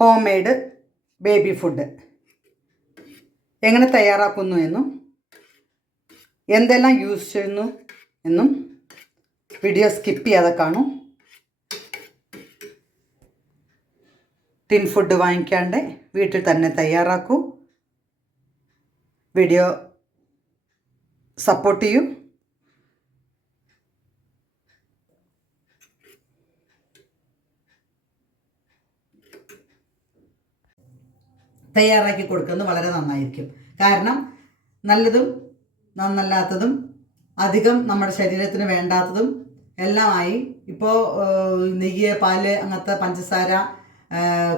Home made baby food എങ്ങനെ തയ്യാറാക്കുന്നു എന്നും എന്തെല്ലാം യൂസ് ചെയ്യുന്നു എന്നും വീഡിയോ സ്കിപ്പ് ചെയ്യാതെ കാണും. ടിൻ ഫുഡ് വാങ്ങിക്കാണ്ട് വീട്ടിൽ തന്നെ തയ്യാറാക്കൂ. വീഡിയോ സപ്പോർട്ട് ചെയ്യൂ. തയ്യാറാക്കി കൊടുക്കുന്നത് വളരെ നന്നായിരിക്കും. കാരണം നല്ലതും നന്നല്ലാത്തതും അധികം നമ്മുടെ ശരീരത്തിന് വേണ്ടാത്തതും എല്ലാമായി ഇപ്പോൾ നെയ്യ് പാൽ അങ്ങനത്തെ പഞ്ചസാര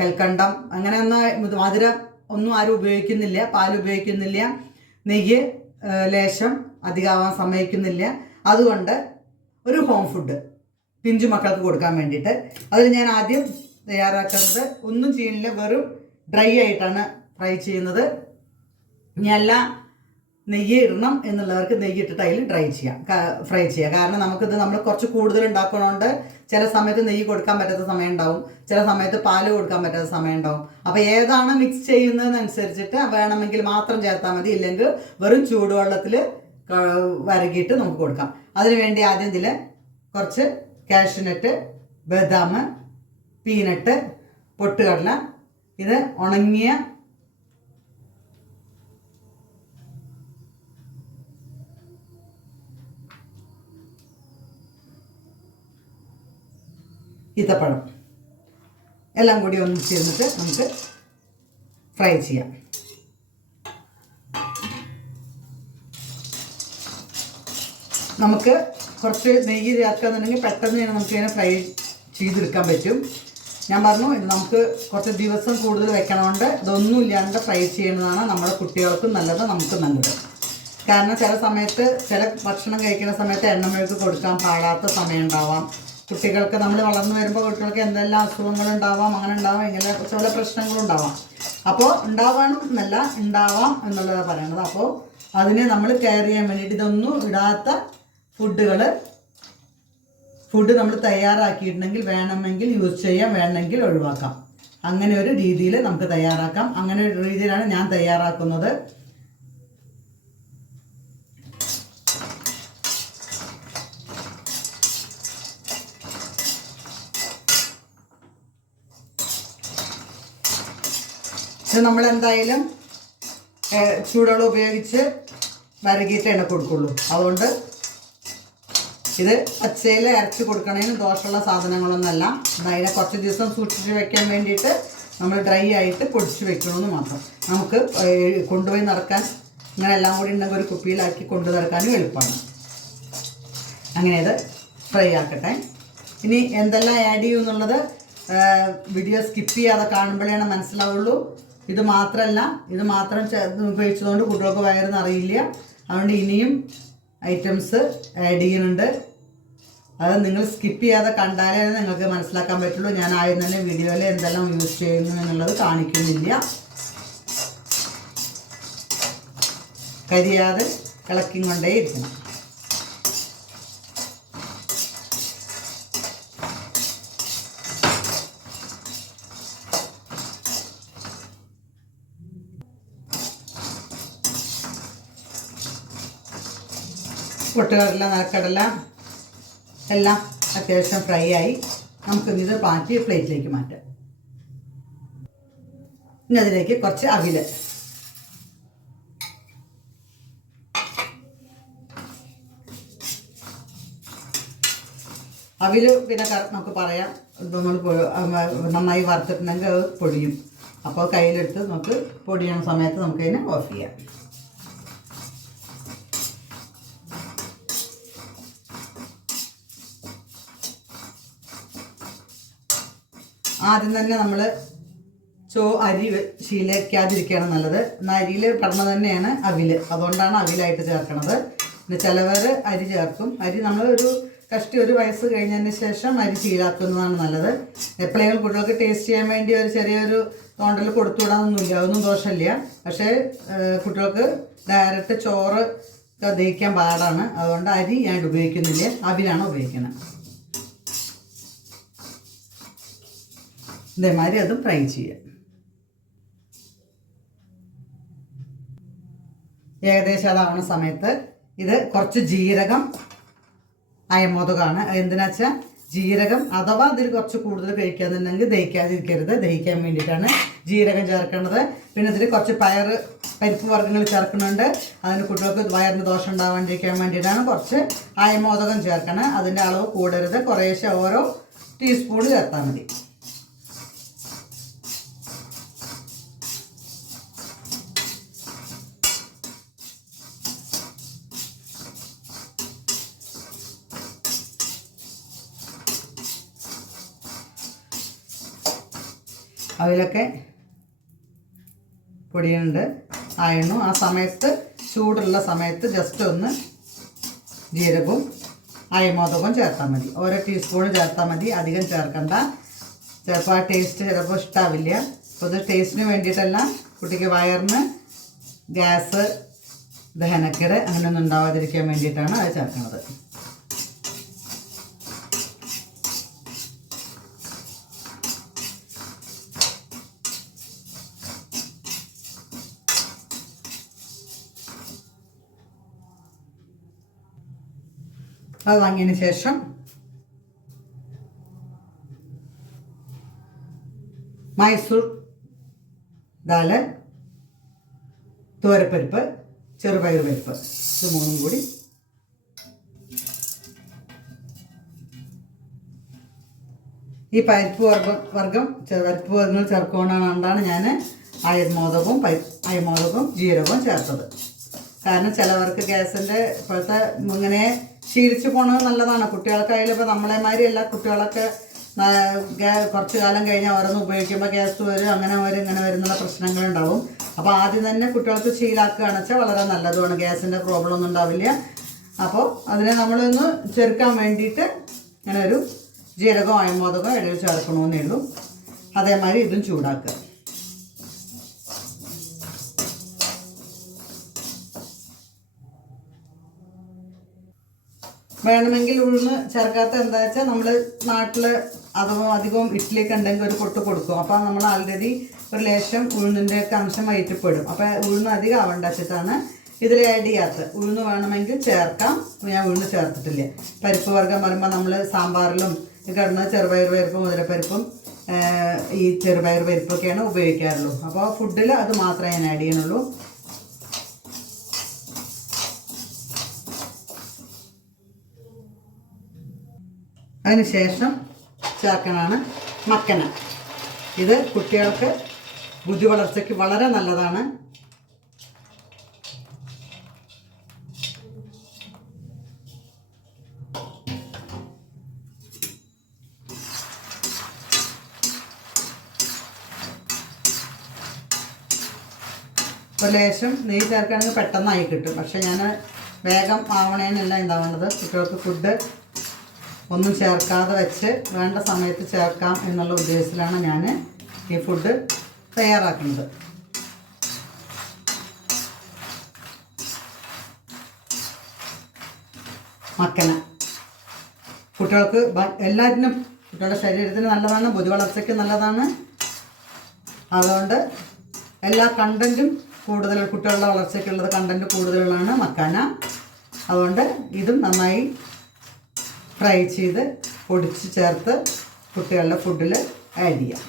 കൽക്കണ്ടം അങ്ങനെയൊന്നും മധുരം ഒന്നും ആരും ഉപയോഗിക്കുന്നില്ല പാൽ ഉപയോഗിക്കുന്നില്ല നെയ്യ് ലേശം അധികമാവാൻ സമ്മതിക്കുന്നില്ല. അതുകൊണ്ട് ഒരു ഹോം ഫുഡ് പിഞ്ചു മക്കൾക്ക് കൊടുക്കാൻ വേണ്ടിയിട്ട്. അതിൽ ഞാൻ ആദ്യം തയ്യാറാക്കുന്നത് ഒന്നും ചെയ്യുന്നില്ല വെറും ഡ്രൈ ആയിട്ടാണ് ഫ്രൈ ചെയ്യുന്നത്. ഇനി അല്ല നെയ്യ് ഇടണം എന്നുള്ളവർക്ക് നെയ്യ് ഇട്ടിട്ട് അതിൽ ഡ്രൈ ചെയ്യാം ഫ്രൈ ചെയ്യാം. കാരണം നമുക്കിത് നമ്മൾ കുറച്ച് കൂടുതൽ ഉണ്ടാക്കണോണ്ട് ചില സമയത്ത് നെയ്യ് കൊടുക്കാൻ പറ്റാത്ത സമയം ഉണ്ടാവും ചില സമയത്ത് പാൽ കൊടുക്കാൻ പറ്റാത്ത സമയം ഉണ്ടാവും. അപ്പോൾ ഏതാണ് മിക്സ് ചെയ്യുന്നതെന്നനുസരിച്ചിട്ട് വേണമെങ്കിൽ മാത്രം ചേർത്താൽ മതി ഇല്ലെങ്കിൽ വെറും ചൂടുവെള്ളത്തിൽ വരകിയിട്ട് നമുക്ക് കൊടുക്കാം. അതിനുവേണ്ടി ആദ്യം ഇതിൽ കുറച്ച് കാഷ്യൂനട്ട് ബദാം പീനട്ട് പൊട്ടുകടല ഇത് ഉണങ്ങിയ ഈത്തപ്പഴം. എല്ലാം കൂടി ഒന്ന് ചേർന്നിട്ട് നമുക്ക് ഫ്രൈ ചെയ്യാം. നമുക്ക് കുറച്ച് നെയ്യ് ചേർക്കാന്നുണ്ടെങ്കിൽ പെട്ടെന്ന് തന്നെ നമുക്ക് ഫ്രൈ ചെയ്തെടുക്കാൻ പറ്റും. ഞാൻ പറഞ്ഞു ഇത് നമുക്ക് കുറച്ച് ദിവസം കൂടുതൽ വെക്കണമുണ്ട് ഇതൊന്നും ഇല്ലാണ്ട് ഫ്രൈ ചെയ്യുന്നതാണ് നമ്മുടെ കുട്ടികൾക്കും നല്ലത് നമുക്കും നല്ലത്. കാരണം ചില സമയത്ത് ചില ഭക്ഷണം കഴിക്കുന്ന സമയത്ത് എണ്ണമെഴുക്ക് കൊടുക്കാൻ പാടാത്ത സമയം ഉണ്ടാവാം. കുട്ടികൾക്ക് നമ്മൾ വളർന്നു വരുമ്പോൾ കുട്ടികൾക്ക് എന്തെല്ലാം അസുഖങ്ങൾ ഉണ്ടാവാം അങ്ങനെ ഉണ്ടാവാം ഇങ്ങനെ ചില പ്രശ്നങ്ങളും ഉണ്ടാവാം. അപ്പോൾ ഉണ്ടാവണം എന്നല്ല ഉണ്ടാവാം എന്നുള്ളതാണ് പറയുന്നത്. അപ്പോൾ അതിനെ നമ്മൾ കെയർ ചെയ്യാൻ വേണ്ടിയിട്ട് ഇതൊന്നും ഇടാത്ത ഫുഡുകൾ ഫുഡ് നമ്മൾ തയ്യാറാക്കിയിട്ടുണ്ടെങ്കിൽ വേണമെങ്കിൽ യൂസ് ചെയ്യാം വേണമെങ്കിൽ ഒഴിവാക്കാം. അങ്ങനെ ഒരു രീതിയിൽ നമുക്ക് തയ്യാറാക്കാം. അങ്ങനെ ഒരു രീതിയിലാണ് ഞാൻ തയ്യാറാക്കുന്നത്. ഇത് നമ്മൾ എന്തായാലും ചൂടുവെള്ളം ഉപയോഗിച്ച് വരകിയിട്ട് കൊടുക്കുള്ളൂ. അതുകൊണ്ട് ഇത് പച്ചയിൽ അരച്ച് കൊടുക്കണതിന് ദോഷമുള്ള സാധനങ്ങളൊന്നല്ല. അതിനെ കുറച്ച് ദിവസം സൂക്ഷിച്ച് വെക്കാൻ വേണ്ടിയിട്ട് നമ്മൾ ഡ്രൈ ആയിട്ട് പൊടിച്ച് വെക്കണമെന്ന് മാത്രം. നമുക്ക് കൊണ്ടുപോയി നടക്കാൻ ഇങ്ങനെ എല്ലാം കൂടി ഉണ്ടെങ്കിൽ ഒരു കുപ്പിയിലാക്കി കൊണ്ടു നടക്കാനും എളുപ്പമാണ്. അങ്ങനെ ഇത് ഫ്രൈ ആക്കട്ടെ. ഇനി എന്തെല്ലാം ആഡ് ചെയ്യും എന്നുള്ളത് വീഡിയോ സ്കിപ്പ് ചെയ്യാതെ കാണുമ്പോഴാണ് മനസ്സിലാവുള്ളൂ. ഇത് മാത്രമല്ല ഇത് മാത്രം ഉപയോഗിച്ചതുകൊണ്ട് കുട്ടികൾക്ക് വയറെന്ന് അറിയില്ല അതുകൊണ്ട് ഇനിയും ഐറ്റംസ് ആഡ് ചെയ്യുന്നുണ്ട്. അത് നിങ്ങൾ സ്കിപ്പ് ചെയ്യാതെ കണ്ടാലേ നിങ്ങൾക്ക് മനസ്സിലാക്കാൻ പറ്റുള്ളൂ. ഞാൻ ആദ്യം തന്നെ വീഡിയോയിൽ എന്തെല്ലാം യൂസ് ചെയ്യുന്നു എന്നുള്ളത് കാണിക്കുന്നില്ല. കരിയാതെ ഇളക്കി കൊണ്ടേ ഇരിക്കണം. പൊട്ടുകടല നിലക്കടല എല്ലാം അത്യാവശ്യം ഫ്രൈ ആയി. നമുക്കിത് മാറ്റി പ്ലേറ്റിലേക്ക് മാറ്റാം. ഇനി അതിലേക്ക് കുറച്ച് അവിൽ അവിൽ പിന്നെ നമുക്ക് പറയാം. നമ്മൾ നന്നായി വറുത്തിട്ടുണ്ടെങ്കിൽ അത് പൊടിയും. അപ്പോൾ കയ്യിലെടുത്ത് നമുക്ക് പൊടിയണ സമയത്ത് നമുക്കതിനെ ഓഫ് ചെയ്യാം. ആദ്യം തന്നെ നമ്മൾ ചോ അരി ശീലിക്കാതിരിക്കുകയാണ് നല്ലത്. എന്നാൽ അരിയിൽ പറഞ്ഞ തന്നെയാണ് അവിൽ. അതുകൊണ്ടാണ് അവിലായിട്ട് ചേർക്കണത്. പിന്നെ ചിലവർ അരി ചേർക്കും. അരി നമ്മൾ ഒരു കഷ്ടി ഒരു വയസ്സ് കഴിഞ്ഞതിന് ശേഷം അരി ശീലാക്കുന്നതാണ് നല്ലത്. എപ്പോഴെങ്കിലും കുട്ടികൾക്ക് ടേസ്റ്റ് ചെയ്യാൻ വേണ്ടി ഒരു ചെറിയൊരു തോണ്ടൽ കൊടുത്തു അതൊന്നും ദോഷമില്ല. പക്ഷേ കുട്ടികൾക്ക് ഡയറക്റ്റ് ചോറ് ദഹിക്കാൻ പാടാണ്. അതുകൊണ്ട് അരി ഞാൻ ഉപയോഗിക്കുന്നില്ല. അവിലാണ് ഉപയോഗിക്കുന്നത്. ഇതേമാതിരി അതും ഫ്രൈ ചെയ്യാം. ഏകദേശം അതാവുന്ന സമയത്ത് ഇത് കുറച്ച് ജീരകം അയമോദകമാണ്. എന്തിനാച്ചാ ജീരകം അഥവാ അതിൽ കുറച്ച് കൂടുതൽ കഴിക്കാന്നുണ്ടെങ്കിൽ ദഹിക്കാതിരിക്കരുത്. ദഹിക്കാൻ വേണ്ടിയിട്ടാണ് ജീരകം ചേർക്കേണ്ടത്. പിന്നെ ഇതിൽ കുറച്ച് പയർ പരിപ്പ് വർഗങ്ങൾ ചേർക്കുന്നുണ്ട്. അതിന് കുട്ടികൾക്ക് വയറിന് ദോഷം ഉണ്ടാവാണ്ടിരിക്കാൻ വേണ്ടിയിട്ടാണ് കുറച്ച് അയമോദകം ചേർക്കണം. അതിന്റെ അളവ് കൂടരുത്. കുറേശ്ശെ ഓരോ ടീസ്പൂണ് ചേർത്താൽ മതി. അതിലൊക്കെ പൊടിയുണ്ട് ആയിരുന്നു ആ സമയത്ത് ചൂടുള്ള സമയത്ത് ജസ്റ്റ് ഒന്ന് ജീരകവും അയമോദകവും ചേർത്താൽ മതി. ഓരോ ടീസ്പൂൺ ചേർത്താൽ മതി. അധികം ചേർക്കണ്ട. ചിലപ്പോൾ ആ ടേസ്റ്റ് ചിലപ്പോൾ ഇഷ്ടാവില്ല. അപ്പോൾ ഇത് ടേസ്റ്റിന് വേണ്ടിയിട്ടല്ല. കുട്ടിക്ക് വയറിന് ഗ്യാസ് ദഹനക്കേട് അങ്ങനെയൊന്നും ഉണ്ടാവാതിരിക്കാൻ വേണ്ടിയിട്ടാണ് അത് ചേർക്കുന്നത്. അത് വാങ്ങിയതിന് ശേഷം മൈസൂർ ദാൽ തോരപ്പരിപ്പ് ചെറുപയർ പരിപ്പ്. ഇത് മൂന്നും കൂടി. ഈ പരിപ്പ് വർഗം വർഗം പരിപ്പ് വർഗങ്ങൾ ചേർക്കൊണ്ടാണ് ഞാൻ അയമോദകവും അയമോദകവും ജീരകവും ചേർത്തത്. കാരണം ചിലവർക്ക് ഗ്യാസിന്റെ ഇപ്പോഴത്തെ ഇങ്ങനെ ശീലിച്ചു പോണത് നല്ലതാണ്. കുട്ടികൾക്കായാലും ഇപ്പോൾ നമ്മളെമാതിരി എല്ലാ കുട്ടികളൊക്കെ കുറച്ച് കാലം കഴിഞ്ഞാൽ ഓരോന്ന് ഉപയോഗിക്കുമ്പോൾ ഗ്യാസ് വരും അങ്ങനെ വരും ഇങ്ങനെ വരുന്നുള്ള പ്രശ്നങ്ങളുണ്ടാവും. അപ്പോൾ ആദ്യം തന്നെ കുട്ടികൾക്ക് ശീലാക്കുകയാണെന്ന് വെച്ചാൽ വളരെ നല്ലതുമാണ്. ഗ്യാസിന്റെ പ്രോബ്ലം ഒന്നും ഉണ്ടാവില്ല. അപ്പോൾ അതിനെ നമ്മളൊന്ന് ചെറുക്കാൻ വേണ്ടിയിട്ട് ഇങ്ങനെ ഒരു ജീരകം അയമോദകം ഇടയിൽ ചേർക്കണമെന്നേ ഉള്ളൂ. അതേമാതിരി ഇതും ചൂടാക്കുക. വേണമെങ്കിൽ ഉഴുന്ന് ചേർക്കാത്ത എന്താ വെച്ചാൽ നമ്മൾ നാട്ടിൽ അഥവാ അധികം ഇഡ്ഡലിയൊക്കെ ഉണ്ടെങ്കിൽ ഒരു പൊട്ട് കൊടുക്കും. അപ്പോൾ നമ്മൾ ആൾറെഡി ഒരു ലേശം ഉഴുന്നിന്റെ ഒക്കെ അംശം വയറ്റിപ്പെടും അപ്പോൾ ഉഴുന്ന് അധികം ആവേണ്ട വെച്ചിട്ടാണ് ഇതിൽ ആഡ് ചെയ്യാത്തത്. ഉഴുന്ന് വേണമെങ്കിൽ ചേർക്കാം. ഞാൻ ഉഴുന്ന് ചേർത്തിട്ടില്ല. പരിപ്പ് വർഗം വരുമ്പോൾ നമ്മൾ സാമ്പാറിലും കിടന്ന ചെറുപയർ പരിപ്പും മുതലപ്പരിപ്പും ഈ ചെറുപയർ പരിപ്പൊക്കെയാണ് ഉപയോഗിക്കാറുള്ളൂ. അപ്പോൾ ഫുഡിൽ അത് മാത്രമേ ഞാൻ ആഡ് ചെയ്യണുള്ളൂ അതിനുശേഷം ചേർക്കണതാണ് മക്കന. ഇത് കുട്ടികൾക്ക് ബുദ്ധി വളർച്ചയ്ക്ക് വളരെ നല്ലതാണ്. ഒരു ലേശം നെയ്യ് ചേർക്കുകയാണെങ്കിൽ പെട്ടെന്നായി കിട്ടും. പക്ഷെ ഞാൻ വേഗം ആവണേനല്ല ഉണ്ടാവേണ്ടത് കുട്ടികൾക്ക് ഫുഡ് ഒന്നും ചേർക്കാതെ വെച്ച് വേണ്ട സമയത്ത് ചേർക്കാം എന്നുള്ള ഉദ്ദേശത്തിലാണ് ഞാൻ ഈ ഫുഡ് തയ്യാറാക്കുന്നത്. മക്കന. കുട്ടികൾക്ക് എല്ലാറ്റിനും കുട്ടികളുടെ ശരീരത്തിന് നല്ലതാണ് ബുദ്ധി വളർച്ചയ്ക്ക് നല്ലതാണ്. അതുകൊണ്ട് എല്ലാ കണ്ടന്റും കൂടുതൽ കുട്ടികളുടെ വളർച്ചയ്ക്കുള്ളത് കണ്ടന്റ് കൂടുതലുള്ളതാണ് മക്കാന. അതുകൊണ്ട് ഇതും നന്നായി ഫ്രൈ ചെയ്ത് പൊടിച്ച് ചേർത്ത് കുട്ടികളുടെ ഫുഡിൽ ആഡ് ചെയ്യാം.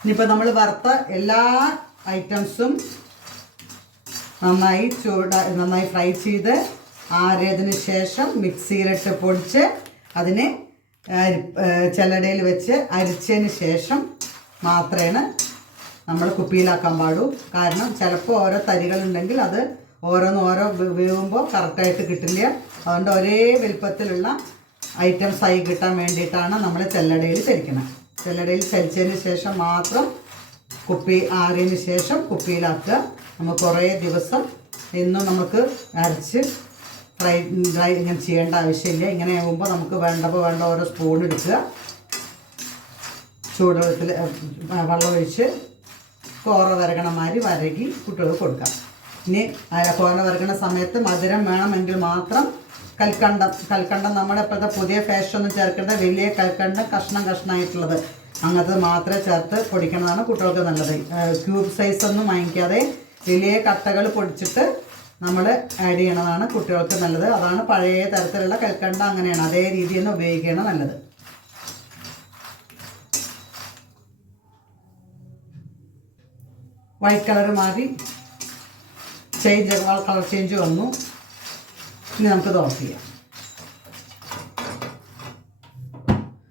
ഇനിയിപ്പോൾ നമ്മൾ വറുത്ത എല്ലാ ഐറ്റംസും നന്നായി ചൂട നന്നായി ഫ്രൈ ചെയ്ത് ആറിയതിന് ശേഷം മിക്സിയിലിട്ട് പൊടിച്ച് അതിനെ ചെല്ലടയിൽ വെച്ച് അരിച്ചതിന് ശേഷം മാത്രമാണ് നമ്മൾ കുപ്പിയിലാക്കാൻ പാടൂ. കാരണം ചിലപ്പോൾ ഓരോ തരികളുണ്ടെങ്കിൽ അത് ഓരോന്ന് ഓരോ വേവുമ്പോൾ കറക്റ്റായിട്ട് കിട്ടില്ല. അതുകൊണ്ട് ഒരേ വലുപ്പത്തിലുള്ള ഐറ്റംസ് ആയി കിട്ടാൻ വേണ്ടിയിട്ടാണ് നമ്മൾ ചെല്ലടയിൽ ചലിക്കുന്നത് ചെല്ലടയിൽ ചലിച്ചതിന് ശേഷം മാത്രം കുപ്പി ആറിയതിന് ശേഷം കുപ്പിയിലാക്കുക. നമുക്ക് കുറേ ദിവസം എന്നും നമുക്ക് അരച്ച് ഫ്രൈ ഡ്രൈ ഇങ്ങനെ ചെയ്യേണ്ട ആവശ്യമില്ല. ഇങ്ങനെ ആകുമ്പോൾ നമുക്ക് വേണ്ടപ്പോൾ വേണ്ട ഓരോ സ്പൂൺ എടുക്കുക. ചൂടുവെള്ളത്തിൽ വെള്ളം ഒഴിച്ച് കോറ വരകണ മാതിരി വരകി കുട്ടികൾക്ക് കൊടുക്കാം. ഇനി കോറ വരകണ സമയത്ത് മധുരം വേണമെങ്കിൽ മാത്രം കൽക്കണ്ടം. കൽക്കണ്ടം നമ്മുടെ ഇപ്പോഴത്തെ പുതിയ ഫാഷൻ ഒന്നും ചേർക്കേണ്ട വലിയ കൽക്കണ്ടം കഷ്ണം കഷ്ണമായിട്ടുള്ളത് അങ്ങനത്തെ മാത്രമേ ചേർത്ത് പൊടിക്കണതാണ് കുട്ടികൾക്ക് നല്ലത്. ക്യൂബ് സൈസ് ഒന്നും വാങ്ങിക്കാതെ വലിയ കട്ടകൾ പൊടിച്ചിട്ട് നമ്മൾ ആഡ് ചെയ്യണതാണ് കുട്ടികൾക്ക് നല്ലത്. അതാണ് പഴയ തരത്തിലുള്ള കൽക്കണ്ട അങ്ങനെയാണ്. അതേ രീതി തന്നെ ഉപയോഗിക്കുകയാണ് നല്ലത്. വൈറ്റ് കളർ മാറി. ചേഞ്ച് കളർ ചേഞ്ച് വന്നു. ഇനി നമുക്കത് ഓഫ് ചെയ്യാം.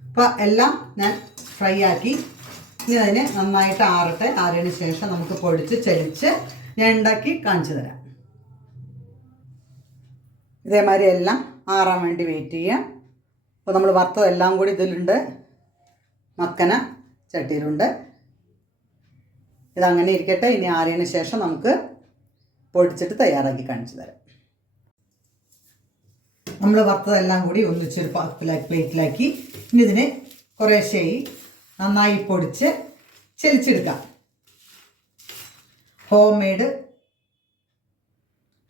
അപ്പോൾ എല്ലാം ഞാൻ ഫ്രൈ ആക്കി. ഇനി അതിനെ നന്നായിട്ട് ആറട്ടെ. ആറിയതിന് ശേഷം നമുക്ക് പൊടിച്ച് ചലിച്ച് ഞാൻ ഉണ്ടാക്കി കാണിച്ചു തരാം. ഇതേമാതിരി എല്ലാം ആറാൻ വേണ്ടി വെയിറ്റ് ചെയ്യാം. അപ്പോൾ നമ്മൾ വറുത്തതെല്ലാം കൂടി ഇതിലുണ്ട്. മക്കന ചട്ടിയിലുണ്ട്. ഇതങ്ങനെ ഇരിക്കട്ടെ. ഇനി ആറിയതിന് ശേഷം നമുക്ക് പൊടിച്ചിട്ട് തയ്യാറാക്കി കാണിച്ചു തരാം. നമ്മൾ വറുത്തതെല്ലാം കൂടി ഒന്നിച്ചൊരു പാത്രത്തിലാക്കി പ്ലേറ്റിലാക്കി. ഇനി ഇതിനെ കുറേശ്ശേ നന്നായി പൊടിച്ച് ചെലിച്ചെടുക്കാം. Homemade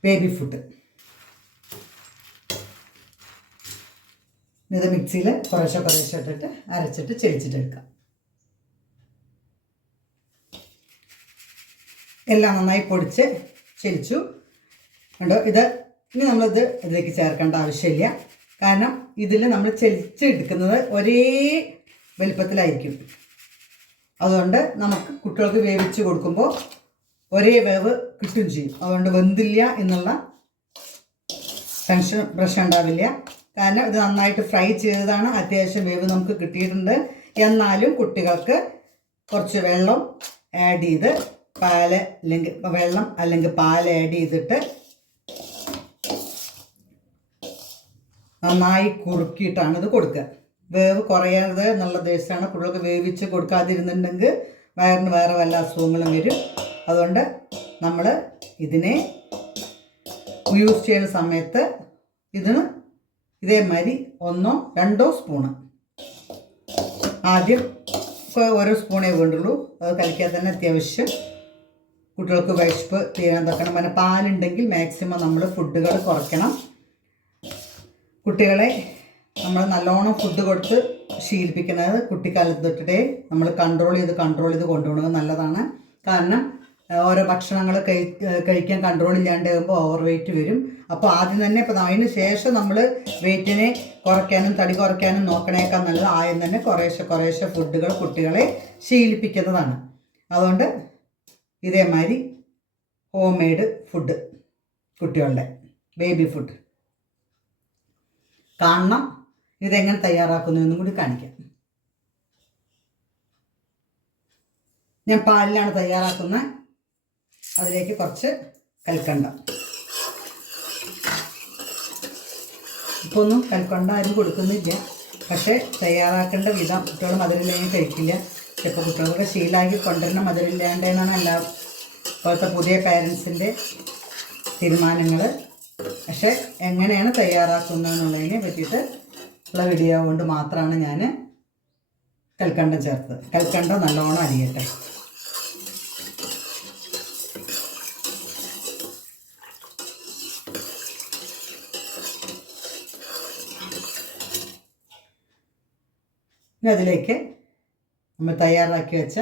baby food. ഇത് മിക്സിയിൽ കുറേശ്ശെ കുറേശ്ശെ ഇട്ടിട്ട് അരച്ചിട്ട് ചെലിച്ചിട്ടെടുക്കാം. എല്ലാം നന്നായി പൊടിച്ച് ചെലിച്ചു. കണ്ടോ? ഇത് ഇനി നമ്മളിത് ഇതിലേക്ക് ചേർക്കേണ്ട ആവശ്യമില്ല. കാരണം ഇതിൽ നമ്മൾ ചെലിച്ചെടുക്കുന്നത് ഒരേ വലിപ്പത്തിലായിരിക്കും. അതുകൊണ്ട് നമുക്ക് കുട്ടികൾക്ക് വേവിച്ച് കൊടുക്കുമ്പോൾ ഒരേ വേവ് കിട്ടുകയും ചെയ്യും. അതുകൊണ്ട് വെന്തില്ല എന്നുള്ള ടെൻഷൻ പ്രശ്നം ഉണ്ടാവില്ല. കാരണം ഇത് നന്നായിട്ട് ഫ്രൈ ചെയ്തതാണ് അത്യാവശ്യം വേവ് നമുക്ക് കിട്ടിയിട്ടുണ്ട്. എന്നാലും കുട്ടികൾക്ക് കുറച്ച് വെള്ളം ആഡ് ചെയ്ത് പാൽ അല്ലെങ്കിൽ വെള്ളം അല്ലെങ്കിൽ പാൽ ആഡ് ചെയ്തിട്ട് നന്നായി കുറുക്കിയിട്ടാണ് ഇത് കൊടുക്കുക. വേവ് കുറയാതെ നല്ല ഉദ്ദേശമാണ് കുട്ടികൾക്ക് വേവിച്ച് കൊടുക്കാതിരുന്നുണ്ടെങ്കിൽ വയറിന് വേറെ വല്ല അസുഖങ്ങളും വരും. അതുകൊണ്ട് നമ്മൾ ഇതിനെ യൂസ് ചെയ്യുന്ന സമയത്ത് ഇതിന് ഇതേമാതിരി ഒന്നോ രണ്ടോ സ്പൂണ് ആദ്യം ഓരോ സ്പൂണേ വേണ്ടുള്ളൂ. അത് കഴിക്കാൻ തന്നെ അത്യാവശ്യം കുട്ടികൾക്ക് വിശപ്പ് തീരാൻ തക്കണം പിന്നെ പാലുണ്ടെങ്കിൽ മാക്സിമം നമ്മൾ ഫുഡുകൾ കുറയ്ക്കണം. കുട്ടികളെ നമ്മൾ നല്ലോണം ഫുഡ് കൊടുത്ത് ശീലിപ്പിക്കുന്നത് കുട്ടിക്കാലത്ത് തൊട്ടിട്ടേ നമ്മൾ കൺട്രോൾ ചെയ്ത് കൺട്രോൾ ചെയ്ത് കൊണ്ടുപോകുന്നത് നല്ലതാണ്. കാരണം ഓരോ ഭക്ഷണങ്ങൾ കഴി കഴിക്കാൻ കൺട്രോൾ ഇല്ലാണ്ടാകുമ്പോൾ ഓവർ വെയിറ്റ് വരും. അപ്പോൾ ആദ്യം തന്നെ ഇപ്പം അതിന് ശേഷം നമ്മൾ വെയിറ്റിനെ കുറയ്ക്കാനും തടി കുറയ്ക്കാനും നോക്കണേക്കാൾ നല്ലത് ആദ്യം തന്നെ കുറേശ്ശെ കുറേശ്ശെ ഫുഡുകൾ കുട്ടികളെ ശീലിപ്പിക്കുന്നതാണ്. അതുകൊണ്ട് ഇതേമാതിരി ഹോം മെയ്ഡ് ഫുഡ് കുട്ടികളുടെ ബേബി ഫുഡ് കാണണം. ഇതെങ്ങനെ തയ്യാറാക്കുന്നു എന്നും കൂടി കാണിക്കാം. ഞാൻ പാലിലാണ് തയ്യാറാക്കുന്നത്. അതിലേക്ക് കുറച്ച് കൽക്കണ്ട. ഇപ്പോൾ ഒന്നും കൽക്കണ്ട ആരും കൊടുക്കുന്നില്ല. പക്ഷേ തയ്യാറാക്കേണ്ട വിധം കുട്ടികൾ മധുരമില്ലെങ്കിൽ കഴിക്കില്ല. ചിലപ്പോൾ കുട്ടികൾക്ക് ശീലമാക്കി കൊണ്ടുവരുന്ന മധുരമില്ലാണ്ടെന്നാണ് എല്ലാ ഇപ്പോഴത്തെ പുതിയ പാരൻസിന്റെ തീരുമാനങ്ങൾ പക്ഷെ എങ്ങനെയാണ് തയ്യാറാക്കുന്നത് എന്നുള്ളതിനെ പറ്റിയിട്ട് ഉള്ള വീഡിയോ കൊണ്ട് മാത്രമാണ് ഞാൻ കൽക്കണ്ടം ചേർത്തത് കൽക്കണ്ടം നല്ലോണം അരിയട്ടെ. ഇനി അതിലേക്ക് നമ്മൾ തയ്യാറാക്കി വെച്ച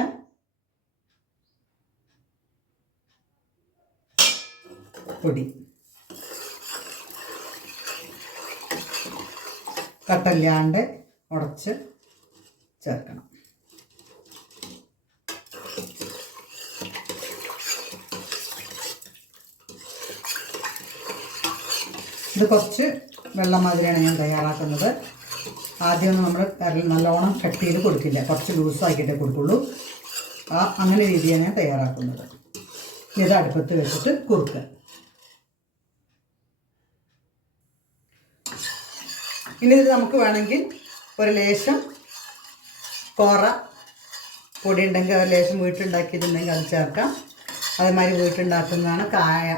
പൊടി. കട്ടല്ലാണ്ട് ഉടച്ച് ചേർക്കണം. ഇത് കുറച്ച് വെള്ളം മാതിരിയാണ് ഞാൻ തയ്യാറാക്കുന്നത്. ആദ്യം നമ്മൾ കരൽ നല്ലോണം കട്ട് ചെയ്ത് കൊടുക്കില്ല. കുറച്ച് ലൂസാക്കിയിട്ടേ കൊടുക്കുള്ളൂ. ആ അങ്ങനെ രീതിയാണ് ഞാൻ തയ്യാറാക്കുന്നത്. ഇത് അടുപ്പത്ത് വെച്ചിട്ട് കുറുക്കുക ഇനി ഇത് നമുക്ക് വേണമെങ്കിൽ ഒരു ലേശം കോറ പൊടി ഉണ്ടെങ്കിൽ ഒരു ലേശം വീട്ടിലുണ്ടാക്കിയിട്ടുണ്ടെങ്കിൽ അത് ചേർക്കാം. അതേമാതിരി വീട്ടിലുണ്ടാക്കുന്നതാണ് കായ.